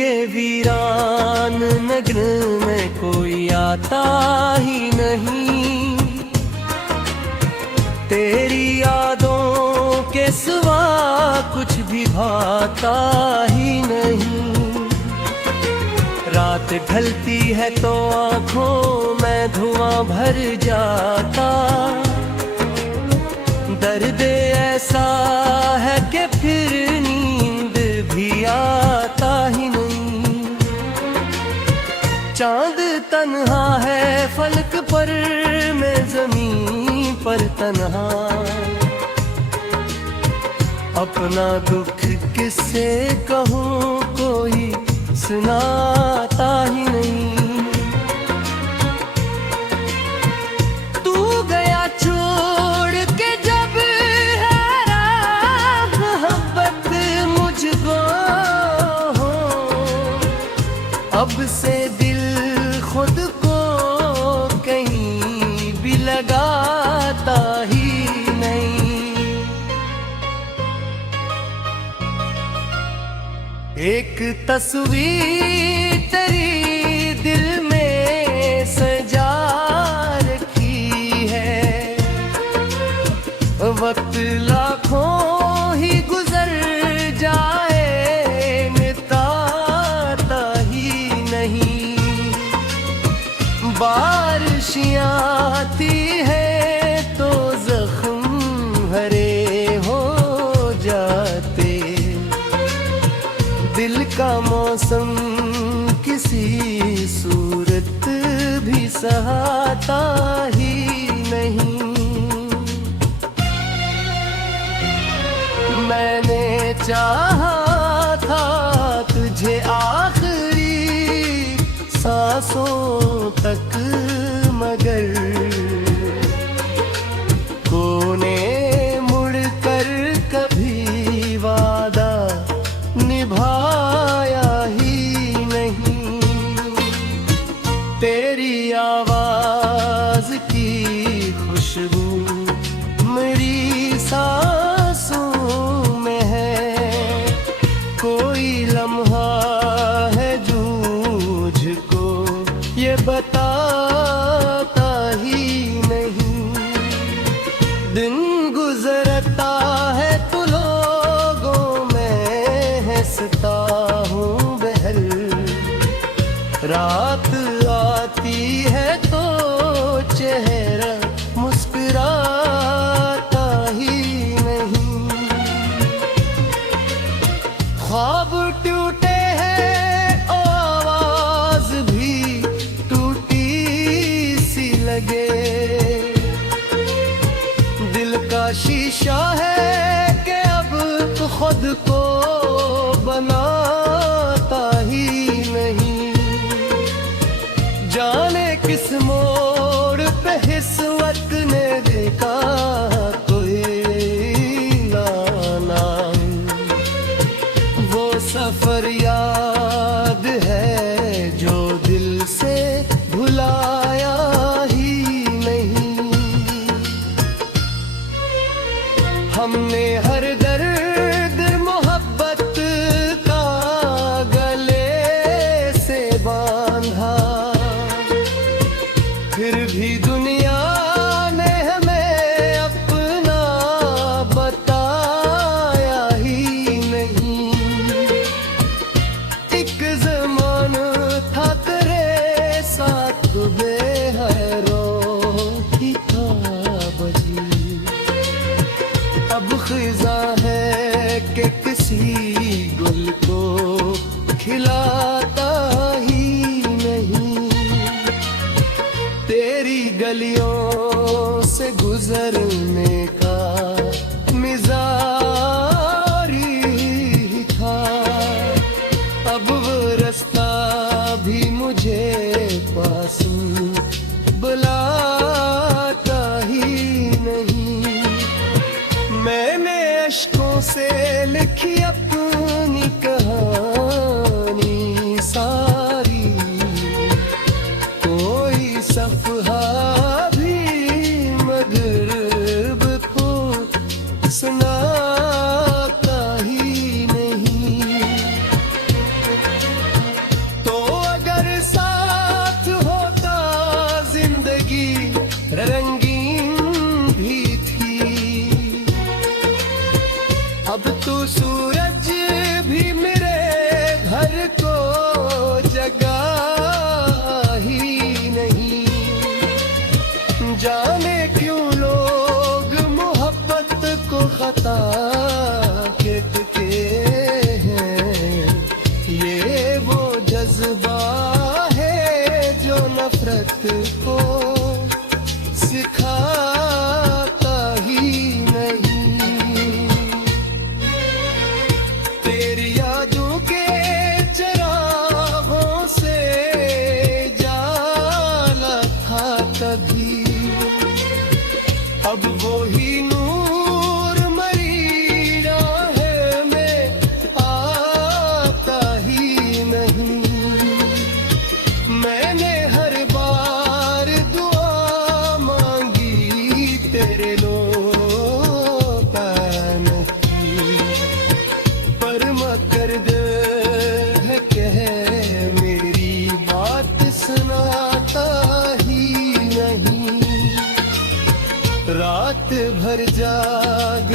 के वीरान नगन में कोई आता ही नहीं। तेरी यादों के सिवा कुछ भी भाता ही नहीं। रात ढलती है तो आँखों में धुआं भर जाता। दर्द ऐसा है कि फिर नींद भी आता ही नहीं। चांद तन्हा है फलक पर, मैं जमीन पर तन्हा। अपना दुख किससे कहूँ, कोई सुनाता ही नहीं। तू गया छोड़ के जब हैरान मोहब्बत मुझको, अब से दिल खुद को कहीं भी लगाता ही नहीं। एक तस्वीर तेरी दिल में सजा रखी है। वक्त लाखों ही गुजर जाए मिटाता ही नहीं। बारिशें आती है तो जख्म हरे हो जाते। दिल का मौसम किसी सूरत भी सहाता ही नहीं। मैंने चाहा था तुझे आखिरी सांसों तक, मगर कोने मुड़कर कभी वादा निभाया ही नहीं। तेरी आवाज की खुशबू मेरी सांसों में है। कोई लम्हा है जो मुझको ये बताता ही नहीं। दिन गुजरता है तो लोगों में हंसता हूँ बहल। रात आती है तो चेहरा मुस्कुराता ही नहीं। ख्वाब टूटे हैं आवाज भी टूटी सी लगे। दिल का शीशा है कि अब तो खुद को बनाता ही नहीं। जाने किस मोड़ पे इस वक्त ने देखा कोई लाना। वो सफर याद है जो दिल से भुलाया ही नहीं। हमने हर दर्द मोहब्बत का गले से बांधा। फिर भी दुनिया ने हमें अपना बताया ही नहीं। एक ज़माना था तेरे साथ बेहरो ही था बजी। अब खिज़ा है कि किसी गुल को खिलाता ही नहीं। तेरी गलियों से गुजरने का मिज़ाज ही था। अब वो रास्ता भी मुझे पास बुलाता ही नहीं। मैंने अश्कों से लिखी अपनी कहानी सारी। कोई सफ़हा भी मग़रिब को सुनाता ही नहीं। जज्बा है जो नफरत को सिखाता ही नहीं। तेरी यादों के चरागों से जाला था तभी, अब वो ही नूर मरी राह में आता ही नहीं। मैंने हर बार दुआ मांगी तेरे लोकान की, पर मकर दे है कह मेरी बात सुनाता ही नहीं। रात भर जाग